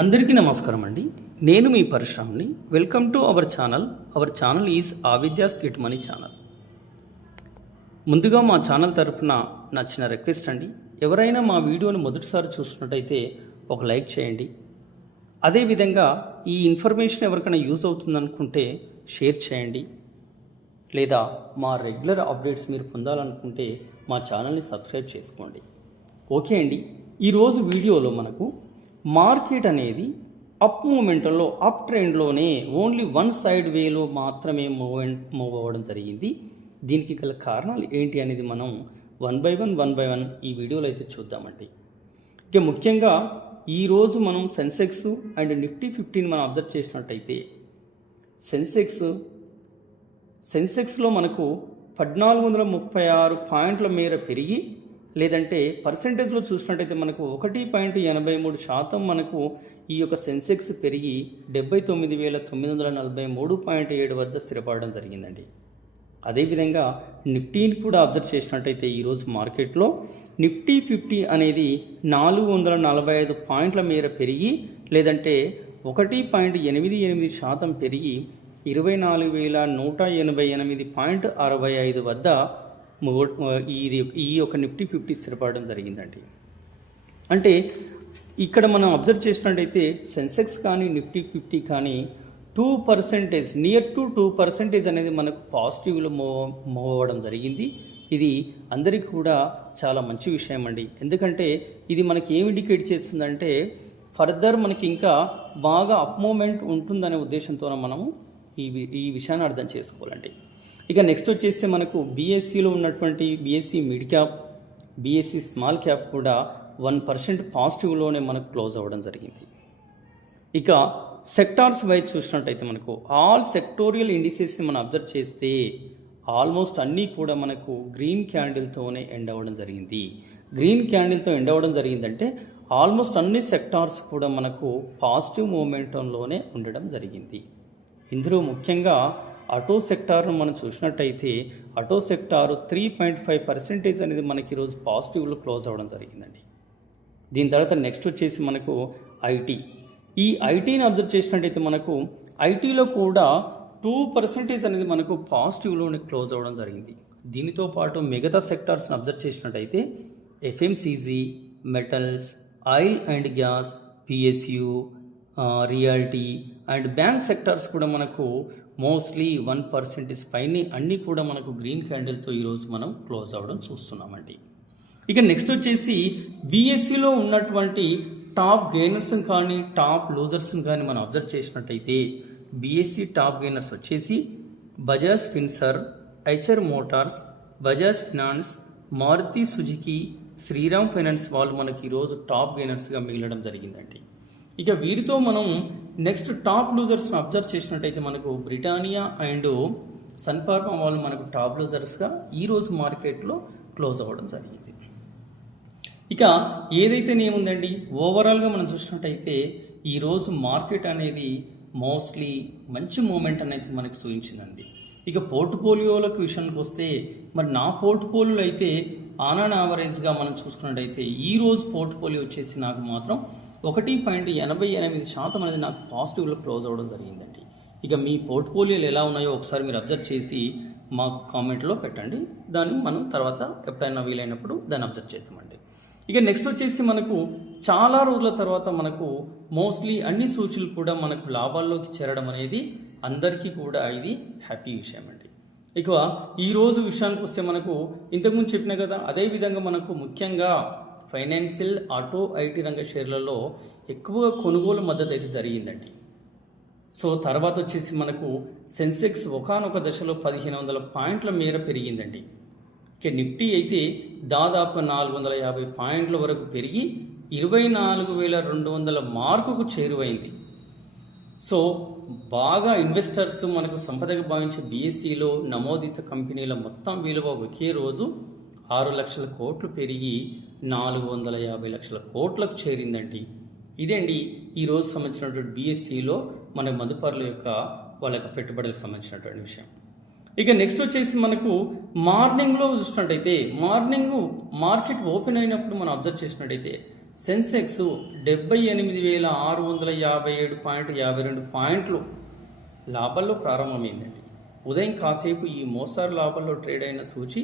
అందరికీ నమస్కారం అండి. నేను మీ పరశురామ్ని. Welcome to our channel. Our channel is ఆవిద్యాస్ గిట్ మనీ ఛానల్. ముందుగా మా ఛానల్ తరపున నచ్చిన రిక్వెస్ట్ అండి, ఎవరైనా మా వీడియోని మొదటిసారి చూస్తున్నట్టయితే ఒక లైక్ చేయండి. అదేవిధంగా ఈ ఇన్ఫర్మేషన్ ఎవరికైనా యూజ్ అవుతుందనుకుంటే షేర్ చేయండి. లేదా మా రెగ్యులర్ అప్డేట్స్ మీరు పొందాలనుకుంటే మా ఛానల్ని సబ్స్క్రైబ్ చేసుకోండి. ఓకే అండి, ఈరోజు వీడియోలో మనకు మార్కెట్ అనేది అప్ మూమెంట్లో అప్ ట్రెండ్లోనే ఓన్లీ వన్ సైడ్ వేలో మాత్రమే మూవ్ అవ్వడం జరిగింది. దీనికి గల కారణాలు ఏంటి అనేది మనం వన్ బై వన్ ఈ వీడియోలో అయితే చూద్దామండి. ఇక ముఖ్యంగా ఈరోజు మనం సెన్సెక్స్ అండ్ నిఫ్టీ 15 మనం అబ్జర్వ్ చేసినట్టయితే సెన్సెక్స్లో మనకు 1436 పాయింట్ల మేర పెరిగి, లేదంటే పర్సెంటేజ్లో చూసినట్టయితే మనకు 1.83% మనకు ఈ యొక్క సెన్సెక్స్ పెరిగి 79,943.7 వద్ద స్థిరపడడం జరిగిందండి. అదేవిధంగా నిఫ్టీని కూడా అబ్జర్వ్ చేసినట్టయితే ఈరోజు మార్కెట్లో నిఫ్టీ 50 అనేది 445 పాయింట్ల మేర పెరిగి, లేదంటే 1.88% పెరిగి 24,188.65 వద్ద ఈ యొక్క నిఫ్టీ 50 స్థిరపడడం జరిగిందండి. అంటే ఇక్కడ మనం అబ్జర్వ్ చేసినట్టయితే సెన్సెక్స్ కానీ నిఫ్టీ 50 కానీ 2% నియర్ టు 2% అనేది మనకు పాజిటివ్లో మూవ్ అవ్వడం జరిగింది. ఇది అందరికీ కూడా చాలా మంచి విషయం అండి. ఎందుకంటే ఇది మనకి ఏం ఇండికేట్ చేస్తుందంటే ఫర్దర్ మనకి ఇంకా బాగా అప్ మూమెంట్ ఉంటుందనే ఉద్దేశంతో మనము ఈ విషయాన్ని అర్థం చేసుకోవాలండి. ఇక నెక్స్ట్ వచ్చేసి మనకు బీఎస్సీలో ఉన్నటువంటి BSc mid cap, BSc small cap కూడా 1% పాజిటివ్లోనే మనకు క్లోజ్ అవ్వడం జరిగింది. ఇక సెక్టార్స్ వైజ్ చూసినట్టయితే మనకు ఆల్ సెక్టోరియల్ ఇండిసెస్ని మనం అబ్జర్వ్ చేస్తే ఆల్మోస్ట్ అన్నీ కూడా మనకు గ్రీన్ క్యాండిల్తోనే ఎండ్ అవ్వడం జరిగింది. గ్రీన్ క్యాండిల్తో ఎండ్ అవ్వడం జరిగిందంటే ఆల్మోస్ట్ అన్ని సెక్టార్స్ కూడా మనకు పాజిటివ్ మూమెంటంలోనే ఉండడం జరిగింది. ఇందులో ముఖ్యంగా ఆటో సెక్టార్ను మనం చూసినట్టయితే ఆటో సెక్టారు 3.5% అనేది మనకి ఈరోజు పాజిటివ్లో క్లోజ్ అవ్వడం జరిగిందండి. దీని తర్వాత నెక్స్ట్ వచ్చేసి మనకు ఐటీ. ఈ ఐటీని అబ్జర్వ్ చేసినట్టయితే మనకు ఐటీలో కూడా 2% అనేది మనకు పాజిటివ్లోనే క్లోజ్ అవ్వడం జరిగింది. దీనితో పాటు మిగతా సెక్టార్స్ని అబ్జర్వ్ చేసినట్టయితే FMCG, metals, oil and gas, PSU, reality and bank sectors కూడా మనకు మోస్ట్లీ 1% పైన అన్నీ కూడా మనకు గ్రీన్ క్యాండిల్తో ఈరోజు మనం క్లోజ్ అవ్వడం చూస్తున్నామండి. ఇక నెక్స్ట్ వచ్చేసి బీఎస్సీలో ఉన్నటువంటి టాప్ గెయినర్స్ని కానీ టాప్ లూజర్స్ని కానీ మనం అబ్జర్వ్ చేసినట్టయితే బీఎస్సీ టాప్ గెయినర్స్ వచ్చేసి Bajaj Finserv, HR Motors, Bajaj Finance, Maruti Suzuki, Shriram Finance వాళ్ళు మనకి ఈరోజు టాప్ గెయినర్స్గా మిగలడం జరిగిందండి. ఇక వీరితో మనం నెక్స్ట్ టాప్ లూజర్స్ని అబ్జర్వ్ చేసినట్టయితే మనకు బ్రిటానియా అండ్ సన్ ఫార్మా వాళ్ళు మనకు టాప్ లూజర్స్గా ఈరోజు మార్కెట్లో క్లోజ్ అవ్వడం జరిగింది. ఇక ఏదైతే ఏముందండి, ఓవరాల్గా మనం చూసినట్టయితే ఈరోజు మార్కెట్ అనేది మోస్ట్లీ మంచి మూమెంట్ అనేది మనకి చూపించిందండి. ఇక పోర్ట్ఫోలియోలకు విషయానికి వస్తే మరి నా పోర్ట్ఫోలియోలో అయితే ఆన్ అండ్ యావరేజ్గా మనం చూసుకున్నట్టయితే ఈరోజు పోర్ట్ఫోలియో వచ్చేసి నాకు మాత్రం 1.88% అనేది నాకు పాజిటివ్లో క్లోజ్ అవ్వడం జరిగిందండి. ఇక మీ పోర్ట్ఫోలియోలు ఎలా ఉన్నాయో ఒకసారి మీరు అబ్జర్వ్ చేసి మాకు కామెంట్లో పెట్టండి. దాన్ని మనం తర్వాత ఎప్పుడైనా వీలైనప్పుడు దాన్ని అబ్జర్వ్ చేద్దామండి. ఇక నెక్స్ట్ వచ్చేసి మనకు చాలా రోజుల తర్వాత మనకు మోస్ట్లీ అన్ని సూచీలు కూడా మనకు లాభాల్లోకి చేరడం అనేది అందరికీ కూడా ఇది హ్యాపీ విషయం అండి. ఇక ఈరోజు విషయానికి వస్తే మనకు ఇంతకుముందు చెప్పిన కదా, అదేవిధంగా మనకు ముఖ్యంగా ఫైనాన్షియల్, ఆటో, ఐటీ రంగ షేర్లలో ఎక్కువగా కొనుగోలు మద్దతు అయితే జరిగిందండి. సో తర్వాత వచ్చేసి మనకు సెన్సెక్స్ ఒకానొక దశలో 1,500 పాయింట్ల మేర పెరిగిందండి. ఇక నిఫ్టీ అయితే దాదాపు 450 పాయింట్ల వరకు పెరిగి 24,200 మార్కుకు చేరువైంది. సో బాగా ఇన్వెస్టర్స్ మనకు సంపదగా భావించే బీఎస్సీలో నమోదిత కంపెనీల మొత్తం విలువ ఒకే రోజు 6 లక్షల కోట్లు పెరిగి 450 లక్షల కోట్లకు చేరిందండి. ఇదండి ఈరోజు సంబంధించినటువంటి బీఎస్సీలో మన మదుపరుల యొక్క వాళ్ళ యొక్క పెట్టుబడులకు సంబంధించినటువంటి విషయం. ఇక నెక్స్ట్ వచ్చేసి మనకు మార్నింగ్లో చూసినట్టయితే మార్కెట్ ఓపెన్ అయినప్పుడు మనం అబ్జర్వ్ చేసినట్టయితే సెన్సెక్స్ 78,657.52 పాయింట్లు లాభాల్లో ప్రారంభమైందండి. ఉదయం కాసేపు ఈ మోసారు లాభాల్లో ట్రేడ్ అయిన సూచి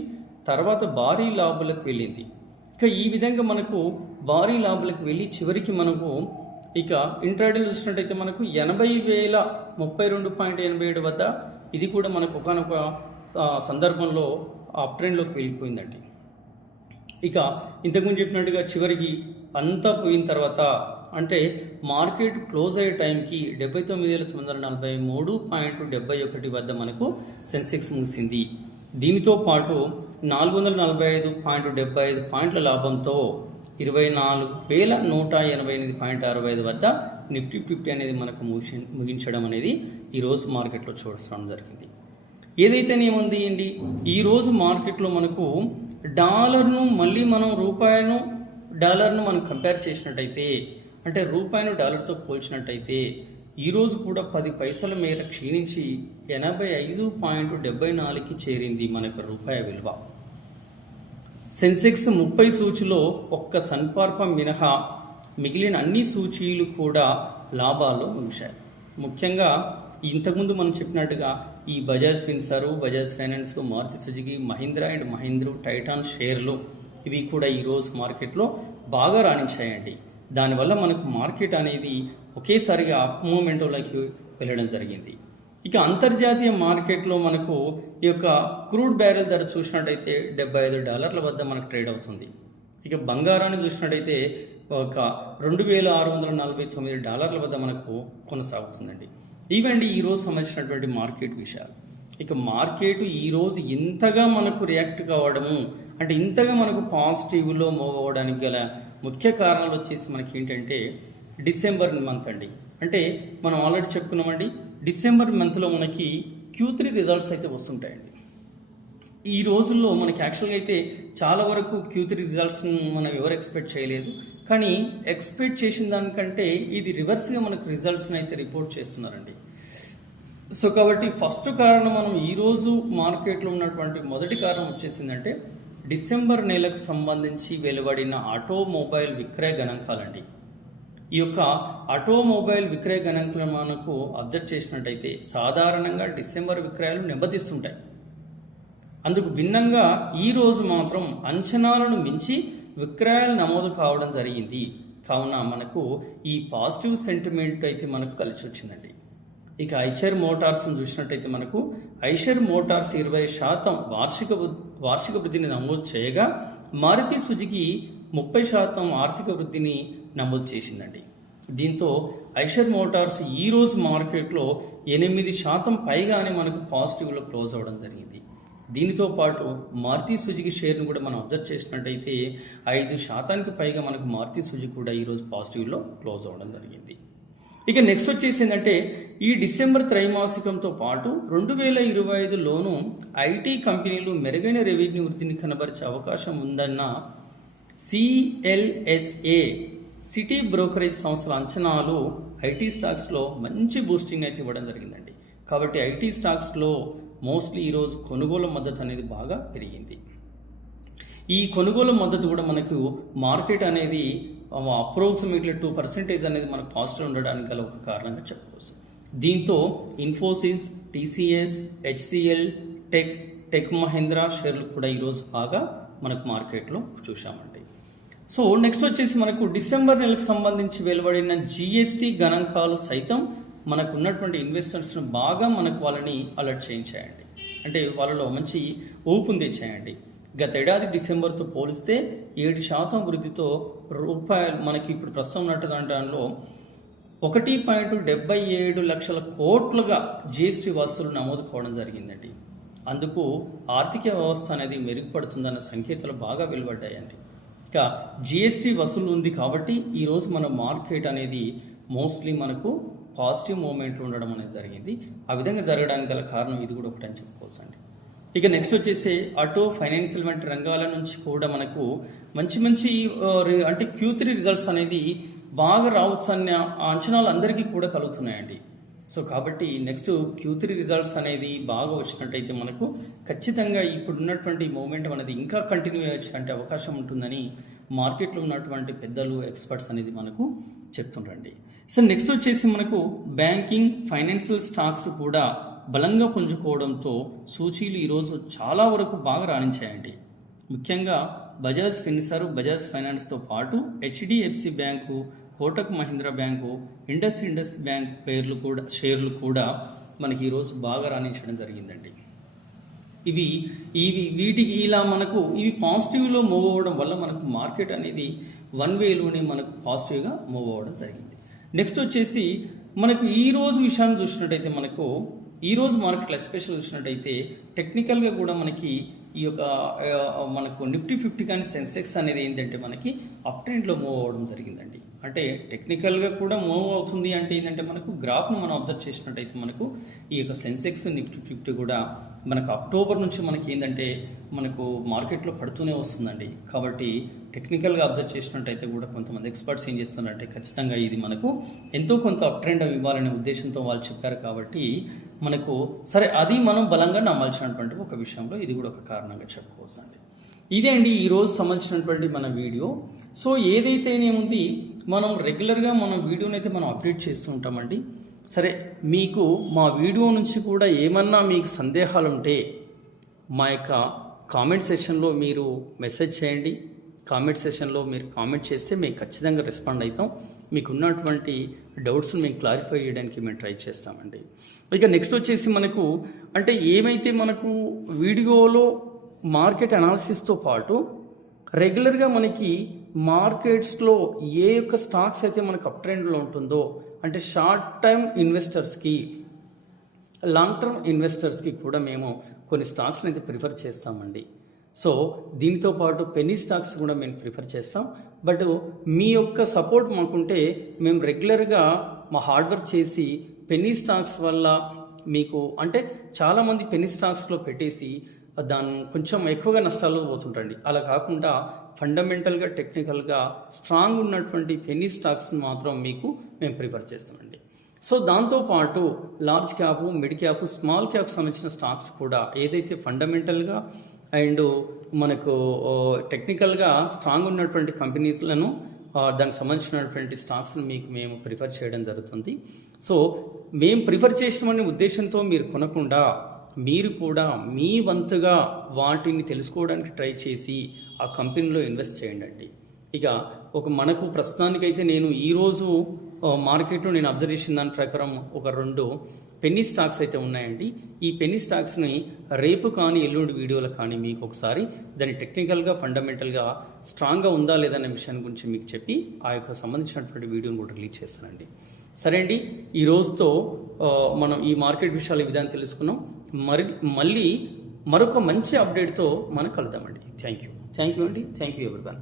తర్వాత భారీ లాభాలకు వెళ్ళింది. ఇక ఈ విధంగా మనకు భారీ లాభాలకు వెళ్ళి చివరికి మనకు ఇక ఇంట్రాడేలో చూసినట్టయితే మనకు 80,032.87 వద్ద ఇది కూడా మనకు ఒకనొక సందర్భంలో అప్ ట్రెండ్లోకి వెళ్ళిపోయిందండి. ఇక ఇంతకుముందు చెప్పినట్టుగా చివరికి అంతా పోయిన తర్వాత అంటే మార్కెట్ క్లోజ్ అయ్యే టైంకి 79,943.71 వద్ద మనకు సెన్సెక్స్ ముగిసింది. దీనితో పాటు 445.75 పాయింట్ల లాభంతో 24,188.65 వద్ద నిఫ్టీ 50 అనేది మనకు ముగించడం అనేది ఈరోజు మార్కెట్లో చూడడం జరిగింది. ఏదైతేనేముంది అండి, ఈరోజు మార్కెట్లో మనకు డాలర్ను మళ్ళీ మనం డాలర్ను మనం కంపేర్ చేసినట్టయితే అంటే రూపాయిను డాలర్తో పోల్చినట్టయితే ఈరోజు కూడా 10 పైసల మేర క్షీణించి 85.74కి చేరింది మనకు రూపాయి విలువ. సెన్సెక్స్ 30 సూచీలో ఒక్క సన్పార్ప మినహా మిగిలిన అన్ని సూచీలు కూడా లాభాల్లో ముగిశాయి. ముఖ్యంగా ఇంతకుముందు మనం చెప్పినట్టుగా ఈ Bajaj Finserv, Bajaj Finance, Maruti Suzuki, Mahindra and Mahindra, Titan షేర్లు ఇవి కూడా ఈరోజు మార్కెట్లో బాగా రాణించాయండి. దానివల్ల మనకు మార్కెట్ అనేది ఒకేసారిగా అప్ మూమెంట్లోకి వెళ్ళడం జరిగింది. ఇక అంతర్జాతీయ మార్కెట్లో మనకు ఈ యొక్క క్రూడ్ బ్యారెల్ ధర చూసినట్టయితే $75 వద్ద మనకు ట్రేడ్ అవుతుంది. ఇక బంగారాన్ని చూసినట్టయితే ఒక $2,649 వద్ద మనకు కొనసాగుతుందండి. ఇవండి ఈరోజు సంబంధించినటువంటి మార్కెట్ విషయాలు. ఇక మార్కెట్ ఈరోజు ఇంతగా మనకు రియాక్ట్ కావడము అంటే ఇంతగా మనకు పాజిటివ్లో మూవ్ అవ్వడానికి గల ముఖ్య కారణాలు వచ్చేసి మనకి ఏంటంటే డిసెంబర్ మంత్ అండి. అంటే మనం ఆల్రెడీ చెప్పుకున్నామండి, డిసెంబర్ మంత్లో మనకి Q3 రిజల్ట్స్ అయితే వస్తుంటాయండి. ఈ రోజుల్లో మనకి యాక్చువల్గా అయితే చాలా వరకు Q3 రిజల్ట్స్ మనం ఎవరు ఎక్స్పెక్ట్ చేయలేదు. కానీ ఎక్స్పెక్ట్ చేసిన దానికంటే ఇది రివర్స్గా మనకు రిజల్ట్స్ని అయితే రిపోర్ట్ చేస్తున్నారండి. సో కాబట్టి ఫస్ట్ కారణం మనం ఈరోజు మార్కెట్లో ఉన్నటువంటి మొదటి కారణం వచ్చేసిందంటే డిసెంబర్ నెలకు సంబంధించి వెలువడిన ఆటోమొబైల్ విక్రయ గణాంకాలండి. ఈ యొక్క ఆటోమొబైల్ విక్రయ గణాంకాలు మనకు అబ్జర్వ్ చేసినట్టయితే సాధారణంగా డిసెంబర్ విక్రయాలు నెమ్మదిస్తుంటాయి. అందుకు భిన్నంగా ఈరోజు మాత్రం అంచనాలను మించి విక్రయాలు నమోదు కావడం జరిగింది. కావున మనకు ఈ పాజిటివ్ సెంటిమెంట్ అయితే మనకు కలిసి వచ్చిందండి. ఇక ఐషర్ మోటార్స్ని చూసినట్టయితే మనకు ఐషర్ మోటార్స్ 20% వార్షిక వృద్ధిని నమోదు చేయగా మారుతి సుజుకి 30% ఆర్థిక వృద్ధిని నమోదు చేసిందండి. దీంతో ఐషర్ మోటార్స్ ఈరోజు మార్కెట్లో 8% పైగానే మనకు పాజిటివ్లో క్లోజ్ అవ్వడం జరిగింది. దీనితో పాటు మారుతి సుజుకి షేర్ను కూడా మనం అబ్జర్వ్ చేసినట్టయితే 5% పైగా మనకు మారుతి సుజుకి కూడా ఈరోజు పాజిటివ్లో క్లోజ్ అవ్వడం జరిగింది. ఇక నెక్స్ట్ వచ్చేసి ఏంటంటే ఈ డిసెంబర్ త్రైమాసికంతో పాటు 2025లోనూ ఐటీ కంపెనీలు మెరుగైన రెవెన్యూ వృద్ధిని కనబరిచే అవకాశం ఉందన్న CLSA సిటీ బ్రోకరేజ్ సంస్థల అంచనాలు ఐటీ స్టాక్స్లో మంచి బూస్టింగ్ అయితే ఇవ్వడం జరిగిందండి. కాబట్టి ఐటీ స్టాక్స్లో మోస్ట్లీ ఈరోజు కొనుగోలు మద్దతు అనేది బాగా పెరిగింది. ఈ కొనుగోలు మద్దతు కూడా మనకు మార్కెట్ అనేది అప్రోక్సిమేట్లీ 2% అనేది మనకు పాజిటివ్ ఉండడానికి గల ఒక కారణంగా చెప్పుకోవచ్చు. దీంతో Infosys, TCS, HCL, tech Mahindra షేర్లు కూడా ఈరోజు బాగా మనకు మార్కెట్లో చూసామండి. సో నెక్స్ట్ వచ్చేసి మనకు డిసెంబర్ నెలకు సంబంధించి వెలువడిన GST గణాంకాలు సైతం మనకు ఉన్నటువంటి ఇన్వెస్టర్స్ను బాగా మనకు వాళ్ళని అలర్ట్ చేయించాయండి. అంటే వాళ్ళలో మంచి ఊపుని తెచ్చాయండి. గత ఏడాది డిసెంబర్తో పోలిస్తే 7% వృద్ధితో రూపాయలు మనకి ఇప్పుడు ప్రస్తుతం ఉన్నట్టు దాంట్లో 1.77 లక్షల కోట్లుగా GST వసూలు నమోదు కావడం జరిగిందండి. అందుకు ఆర్థిక వ్యవస్థ అనేది మెరుగుపడుతుందన్న సంకేతాలు బాగా వెలువడ్డాయండి. ఇక GST వసూలు ఉంది కాబట్టి ఈరోజు మన మార్కెట్ అనేది మోస్ట్లీ మనకు పాజిటివ్ మూమెంట్లు ఉండడం అనేది జరిగింది. ఆ విధంగా జరగడానికి గల కారణం ఇది కూడా ఒకటని చెప్పుకోవచ్చు అండి. ఇక నెక్స్ట్ వచ్చేసి ఆటో, ఫైనాన్షియల్ వంటి రంగాల నుంచి కూడా మనకు మంచి అంటే Q3 రిజల్ట్స్ అనేది బాగా రావచ్చు అనే అంచనాలు అందరికీ కూడా కలుగుతున్నాయండి. సో కాబట్టి నెక్స్ట్ Q3 రిజల్ట్స్ అనేది బాగా వచ్చినట్టయితే మనకు ఖచ్చితంగా ఇప్పుడు ఉన్నటువంటి మూమెంట్ అనేది ఇంకా కంటిన్యూ అయ్యే అవకాశం ఉంటుందని మార్కెట్లో ఉన్నటువంటి పెద్దలు ఎక్స్పర్ట్స్ అనేది మనకు చెప్తుండండి. సో నెక్స్ట్ వచ్చేసి మనకు బ్యాంకింగ్ ఫైనాన్షియల్ స్టాక్స్ కూడా బలంగా పుంజుకోవడంతో సూచీలు ఈరోజు చాలా వరకు బాగా రాణించాయండి. ముఖ్యంగా బజాజ్ ఫిన్సర్, బజాజ్ ఫైనాన్స్తో పాటు HDFC bank, Kotak Mahindra bank, Indus bank షేర్లు కూడా మనకి ఈరోజు బాగా రాణించడం జరిగిందండి. వీటికి ఇలా మనకు ఇవి పాజిటివ్లో మూవ్ అవ్వడం వల్ల మనకు మార్కెట్ అనేది వన్ వేలోనే మనకు పాజిటివ్గా మూవ్ అవ్వడం జరిగింది. నెక్స్ట్ వచ్చేసి మనకు ఈరోజు విషయాన్ని చూసినట్టయితే మనకు ఈరోజు మార్కెట్లో ఎస్పెషల్ చూసినట్టయితే టెక్నికల్గా కూడా మనకి ఈ యొక్క మనకు నిఫ్టీ 50 కానీ సెన్సెక్స్ అనేది ఏంటంటే మనకి అప్ ట్రెండ్లో మూవ్ అవ్వడం జరిగిందండి. అంటే టెక్నికల్గా కూడా మూవ్ అవుతుంది అంటే ఏంటంటే మనకు గ్రాఫ్ను మనం అబ్జర్వ్ చేసినట్టయితే మనకు ఈ యొక్క సెన్సెక్స్ నిఫ్టీ 50 కూడా మనకు అక్టోబర్ నుంచి మనకి ఏంటంటే మనకు మార్కెట్లో పడుతూనే వస్తుందండి. కాబట్టి టెక్నికల్గా అబ్జర్వ్ చేసినట్టయితే కూడా కొంతమంది ఎక్స్పర్ట్స్ ఏం చేస్తున్నారంటే ఖచ్చితంగా ఇది మనకు ఎంతో కొంత అప్ ట్రెండ్ ఇవ్వాలనే ఉద్దేశంతో వాళ్ళు చెప్పారు. కాబట్టి మనకు సరే అది మనం బలంగా నమ్మాల్సినటువంటి ఒక విషయంలో ఇది కూడా ఒక కారణంగా చెప్పుకోవచ్చు అండి. ఇదే అండి ఈరోజు సంబంధించినటువంటి మన వీడియో. సో ఏదైతేనేముంది మనం రెగ్యులర్గా మన వీడియోని అయితే మనం అప్డేట్ చేస్తూ ఉంటామండి. సరే మీకు మా వీడియో నుంచి కూడా ఏమన్నా మీకు సందేహాలు ఉంటే మా యొక్క కామెంట్ సెషన్లో మీరు మెసేజ్ చేయండి. కామెంట్ సెషన్లో మీరు కామెంట్ చేస్తే మేము ఖచ్చితంగా రెస్పాండ్ అవుతాం. మీకు ఉన్నటువంటి డౌట్స్ని మేము క్లారిఫై చేయడానికి మేము ట్రై చేస్తామండి. ఇక నెక్స్ట్ వచ్చేసి మనకు అంటే ఏమైతే మనకు వీడియోలో మార్కెట్ అనాలిసిస్తో పాటు రెగ్యులర్గా మనకి మార్కెట్స్లో ఏ యొక్క స్టాక్స్ అయితే మనకు అప్ ట్రెండ్లో ఉంటుందో అంటే షార్ట్ టర్మ్ ఇన్వెస్టర్స్కి, లాంగ్ టర్మ్ ఇన్వెస్టర్స్కి కూడా మేము కొన్ని స్టాక్స్ని అయితే ప్రిఫర్ చేస్తామండి. సో దీంతో పాటు పెన్నీ స్టాక్స్ కూడా మేము ప్రిఫర్ చేస్తాం. బట్ మీ యొక్క సపోర్ట్ మాకుంటే మేము రెగ్యులర్గా మా హార్డ్ వర్క్ చేసి పెన్నీ స్టాక్స్ వల్ల మీకు అంటే చాలామంది పెన్నీ స్టాక్స్లో పెట్టేసి దాన్ని కొంచెం ఎక్కువగా నష్టాల్లో పోతుంటండి. అలా కాకుండా ఫండమెంటల్గా టెక్నికల్గా స్ట్రాంగ్ ఉన్నటువంటి పెన్నీ స్టాక్స్ని మాత్రం మీకు మేము ప్రిఫర్ చేస్తామండి. సో దాంతోపాటు large cap, mid cap, small cap సంబంధించిన స్టాక్స్ కూడా ఏదైతే ఫండమెంటల్గా అండ్ మనకు టెక్నికల్గా స్ట్రాంగ్ ఉన్నటువంటి కంపెనీస్లను దానికి సంబంధించినటువంటి స్టాక్స్ని మీకు మేము ప్రిఫర్ చేయడం జరుగుతుంది. సో మేము ప్రిఫర్ చేసినటువంటి ఉద్దేశంతో మీరు కొనకుండా మీరు కూడా మీ వంతుగా వాటిని తెలుసుకోవడానికి ట్రై చేసి ఆ కంపెనీలో ఇన్వెస్ట్ చేయండి. ఇక మనకు ప్రస్తుతానికైతే నేను ఈరోజు మార్కెట్లో నేను అబ్జర్వ్ చేసిన దాని ప్రకారం ఒక 2 పెన్నీ స్టాక్స్ అయితే ఉన్నాయండి. ఈ పెన్నీ స్టాక్స్ని రేపు కానీ ఎల్లుండి వీడియోలో కానీ మీకు ఒకసారి దాని టెక్నికల్గా ఫండమెంటల్గా స్ట్రాంగ్గా ఉందా లేదనే విషయాన్ని గురించి మీకు చెప్పి ఆ యొక్క సంబంధించినటువంటి వీడియోని కూడా రిలీజ్ చేస్తానండి. సరే అండి, ఈ రోజుతో మనం ఈ మార్కెట్ విషయాలు ఈ విధానం తెలుసుకున్నాం. మళ్ళీ మరొక మంచి అప్డేట్తో మనం కలుద్దామండి. థ్యాంక్ యూ అండి. Thank you everyone.